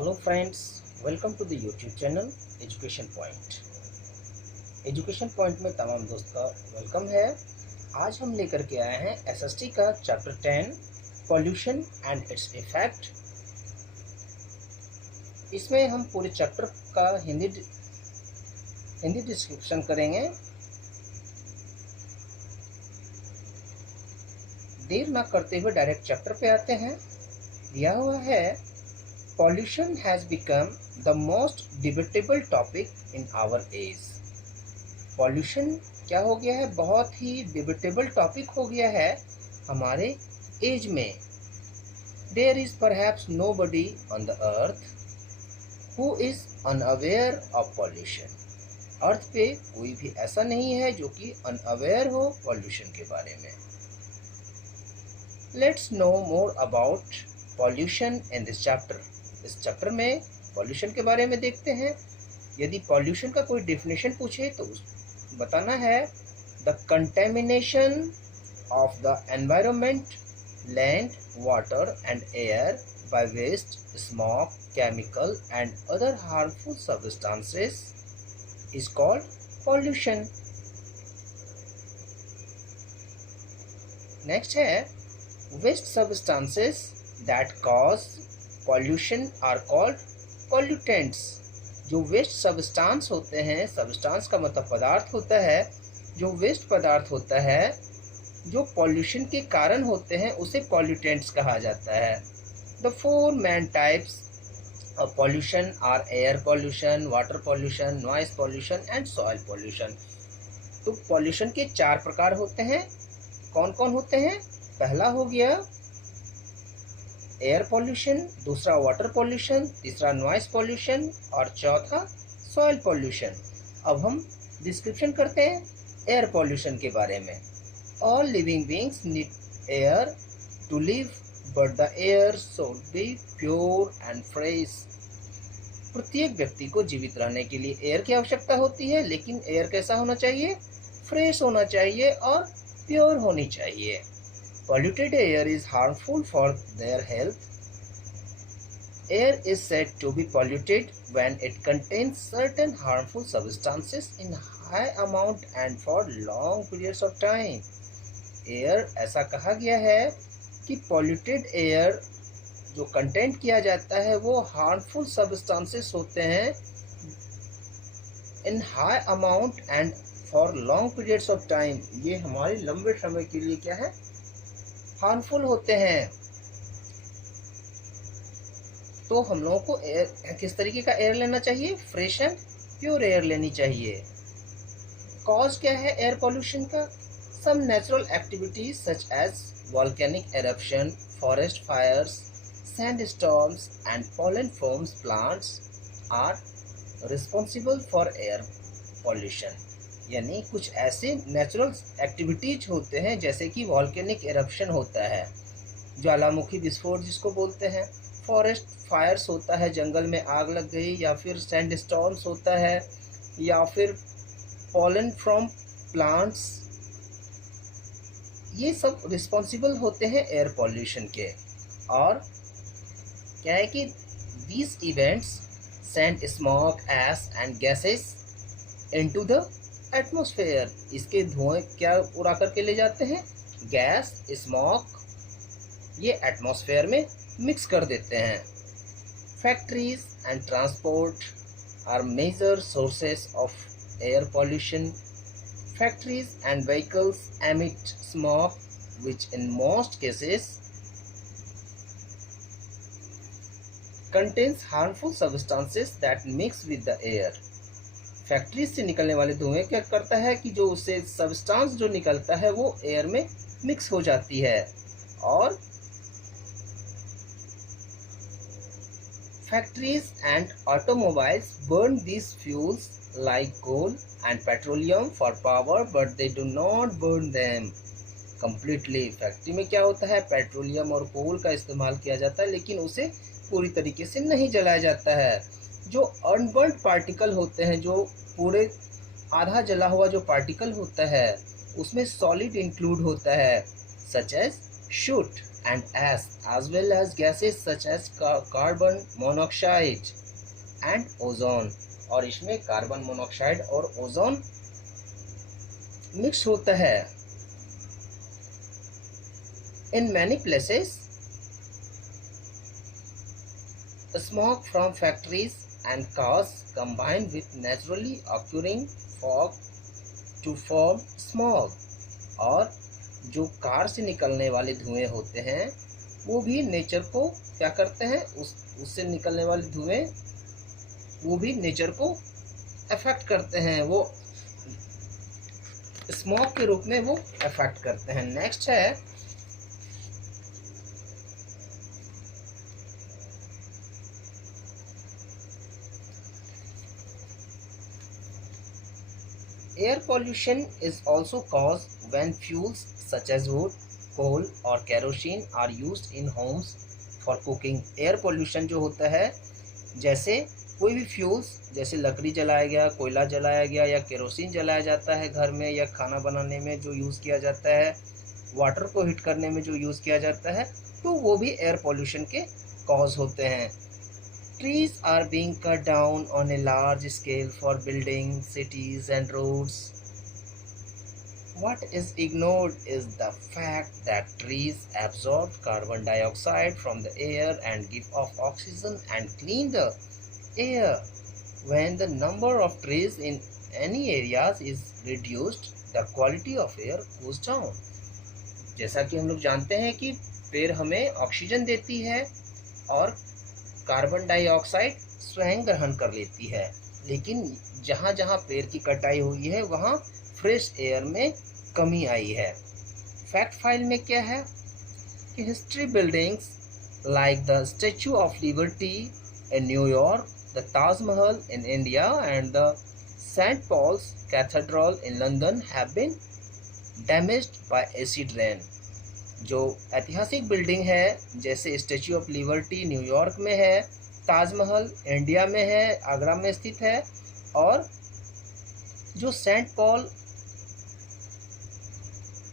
Hello friends, welcome to the YouTube channel Education Point. Education Point में तमाम दोस्त का वेलकम है। आज हम लेकर के आए हैं एसएसटी का chapter 10 pollution and its effect. इसमें हम पूरे चैप्टर का हिंदी डिस्क्रिप्शन करेंगे। देर ना करते हुए डायरेक्ट चैप्टर पे आते हैं। दिया हुआ है, Pollution has become the most debatable topic in our age. Pollution क्या हो गया है? बहुत ही debatable topic हो गया है हमारे एज में। There is perhaps nobody on the earth who is unaware of pollution. अर्थ पे कोई भी ऐसा नहीं है जो कि unaware हो pollution के बारे में। Let's know more about pollution in this chapter. इस चैप्टर में पॉल्यूशन के बारे में देखते हैं। यदि पॉल्यूशन का कोई डेफिनेशन पूछे तो बताना है, the contamination of the environment, land, water and air by waste, smoke, chemical and other harmful substances is called pollution. Next है, waste substances that cause pollution are called pollutants. जो waste substance होते हैं, substance का मतलब पदार्थ होता है, जो वेस्ट पदार्थ होता है जो पॉल्यूशन के कारण होते हैं उसे पॉल्यूटेंट्स कहा जाता है। The four main types of pollution are air pollution, water pollution, noise pollution and soil pollution. तो पॉल्यूशन के चार प्रकार होते हैं। कौन कौन होते हैं? पहला हो गया एयर पॉल्यूशन, दूसरा वाटर पॉल्यूशन, तीसरा नॉइस पॉल्यूशन और चौथा सॉइल पॉल्यूशन। अब हम डिस्क्रिप्शन करते हैं एयर पॉल्यूशन के बारे में। All living beings need air to live, but the air should be pure and fresh. प्रत्येक व्यक्ति को जीवित रहने के लिए एयर की आवश्यकता होती है, लेकिन एयर कैसा होना चाहिए? फ्रेश होना चाहिए और प्योर होनी चाहिए। Polluted air is harmful for their health. Air is said to be polluted when it contains certain harmful substances in high amount and for long periods of time. Air ऐसा कहा गया है कि polluted air जो content किया जाता है वो harmful substances होते हैं in high amount and for long periods of time. ये हमारे लंबे समय के लिए क्या है? हार्मफुल होते हैं। तो हम लोगों को एयर किस तरीके का एयर लेना चाहिए? फ्रेश एंड प्योर एयर लेनी चाहिए। कॉज क्या है एयर पॉल्यूशन का? Some natural activities such as volcanic eruption, forest fires, sand storms and pollen forms plants are responsible for air pollution. यानी कुछ ऐसे नेचुरल एक्टिविटीज होते हैं जैसे कि वॉल्केनिक एरप्शन होता है, ज्वालामुखी विस्फोट जिसको बोलते हैं, फॉरेस्ट फायर्स होता है, जंगल में आग लग गई, या फिर सैंड स्टॉर्म्स होता है, या फिर पॉलन फ्रॉम प्लांट्स। ये सब रिस्पॉन्सिबल होते हैं एयर पॉल्यूशन के। और क्या है कि these events send smoke, ash and gases into the atmosphere. इसके धुएं क्या उड़ा करके ले जाते हैं? गैस, स्मोक, ये एटमॉस्फेयर में मिक्स कर देते हैं। Factories and transport are major sources of air pollution. Factories and vehicles emit smoke which in most cases contains harmful substances that mix with the air. Factory से निकलने वाले धुएं क्या करता है कि जो उससे सब्सटेंस जो निकलता है वो एयर में मिक्स हो जाती है। और factories and automobiles burn these fuels like coal and petroleum for power, but they do not burn them completely. Factory में क्या होता है? पेट्रोलियम और कोल का इस्तेमाल किया जाता है, लेकिन उसे पूरी तरीके से नहीं जलाया जाता है। जो अनबर्न्ड पार्टिकल होते हैं, जो पूरे आधा जला हुआ जो पार्टिकल होता है उसमें सॉलिड इंक्लूड होता है, such as soot, and as well as gases such as carbon monoxide and ozone। और इसमें कार्बन मोनोऑक्साइड और ओजोन मिक्स होता है। In many places, smoke from factories and cars combine with naturally occurring fog to form smog। और जो car से निकलने वाले धुएं होते हैं वो भी नेचर को क्या करते हैं, उससे निकलने वाले धुएं वो भी नेचर को अफेक्ट करते हैं, वो स्मोक के रूप में वो अफेक्ट करते हैं। नेक्स्ट है air pollution is also caused when fuels such as wood, coal or kerosene are used in homes for cooking। Air pollution जो होता है, जैसे कोई भी फ्यूल्स, जैसे लकड़ी जलाया गया, कोयला जलाया गया या केरोसिन जलाया जाता है घर में, या खाना बनाने में जो यूज़ किया जाता है, वाटर को हीट करने में जो यूज़ किया जाता है, तो वो भी एयर पोल्यूशन के कॉज होते हैं। Trees are being cut down on a large scale for building cities and roads. What is ignored is the fact that trees absorb carbon dioxide from the air and give off oxygen and clean the air. When the number of trees in any areas is reduced, the quality of air goes down। जैसा कि हम लोग जानते हैं कि पेड़ हमें oxygen देती है और कार्बन डाइऑक्साइड स्वयं ग्रहण कर लेती है, लेकिन जहाँ जहाँ पेड़ की कटाई हुई है वहाँ फ्रेश एयर में कमी आई है। फैक्ट फाइल में क्या है कि history buildings like the Statue of Liberty in New York, the Taj Mahal in India and the Saint Paul's Cathedral in London have been damaged by acid rain. जो ऐतिहासिक बिल्डिंग है, जैसे स्टैचू ऑफ लिबर्टी न्यूयॉर्क में है, ताजमहल इंडिया में है, आगरा में स्थित है, और जो सेंट पॉल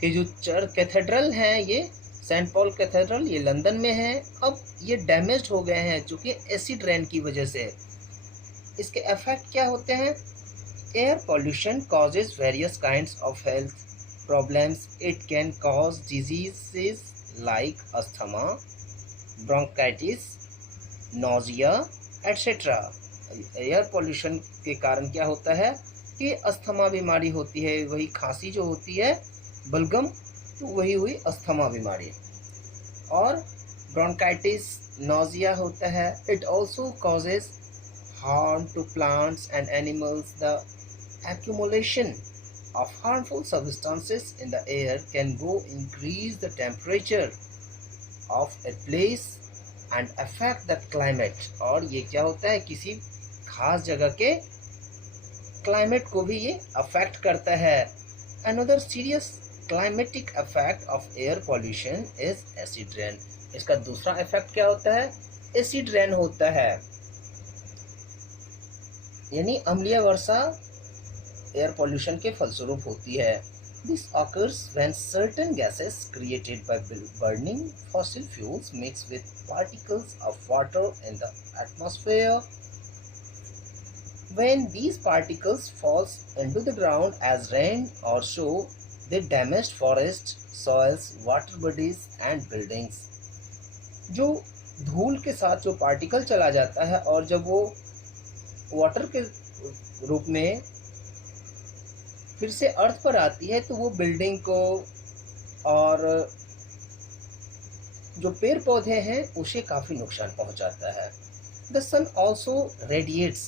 के जो चर्च कैथेड्रल हैं, ये सेंट पॉल कैथेड्रल ये लंदन में है। अब ये डैमेज्ड हो गए हैं चूँकि एसिड रेन की वजह से। इसके इफेक्ट क्या होते हैं? Air pollution causes various kinds of health problems। It can cause diseases like asthma, bronchitis, nausea, etc। Air pollution के कारण क्या होता है कि अस्थमा बीमारी होती है, वही खांसी जो होती है बलगम, तो वही हुई अस्थमा बीमारी, और ब्रोंकाइटिस, नोजिया होता है। It also causes harm to plants and animals। The accumulation of harmful substances in the air can go increase the temperature of a place and affect the climate। और ये क्या होता है, किसी खास जगह के क्लाइमेट को भी ये अफेक्ट करता है। Another serious climatic effect of air pollution is acid rain। इसका दूसरा इफेक्ट क्या होता है? एसिड रेन होता है, यानी अम्लीय वर्षा एयर पोल्यूशन के फलस्वरूप होती है। This occurs when certain gases created by burning fossil fuels mix with particles of water in the atmosphere। When these particles fall into the ground as rain or snow, they damage forests, soils, water bodies and buildings। जो धूल के साथ जो particle चला जाता है और जब वो वाटर के रूप में फिर से अर्थ पर आती है, तो वो बिल्डिंग को और जो पेड़ पौधे हैं उसे काफ़ी नुकसान पहुंचाता है। The sun also radiates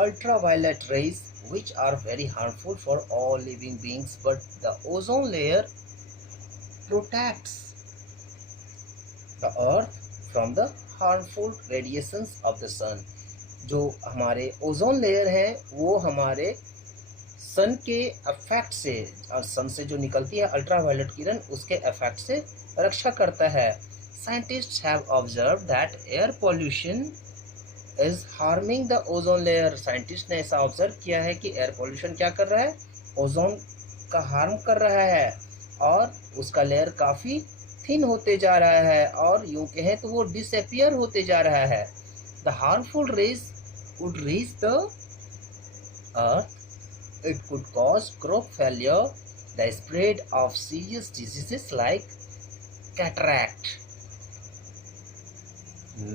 ultraviolet rays which are very harmful for all living beings, but the ozone layer protects the earth from the harmful radiations of the sun। जो हमारे ओजोन लेयर हैं वो हमारे सन के इफेक्ट से, और सन से जो निकलती है अल्ट्रावायलेट किरण, उसके इफेक्ट से रक्षा करता है। Scientists have observe that air pollution is harming the ozone layer. Scientist ने ऐसा ऑब्जर्व किया है कि एयर पोल्यूशन क्या कर रहा है, ओजोन का हार्म कर रहा है और उसका लेयर काफ़ी थिन होते जा रहा है और यूं कहें तो वो डिसअपियर होते जा रहा है। The harmful rays would reach the earth, it could cause crop failure, the spread of serious diseases like cataract,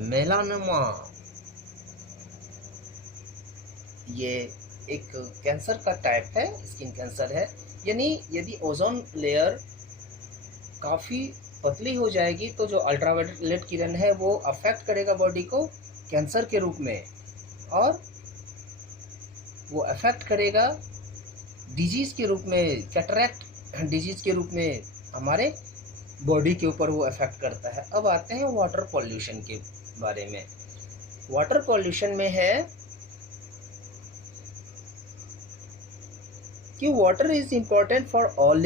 melanoma, ये एक कैंसर का टाइप है, स्किन कैंसर है। यानी यदि ओजोन लेयर काफ़ी पतली हो जाएगी तो जो अल्ट्रावायलेट किरण है वो अफेक्ट करेगा बॉडी को कैंसर के रूप में, और वो अफेक्ट करेगा डिजीज़ के रूप में, कैटरैक्ट डिजीज़ के रूप में हमारे बॉडी के ऊपर वो अफेक्ट करता है। अब आते हैं वाटर पॉल्यूशन के बारे में। वाटर पॉल्यूशन में है कि water is important for all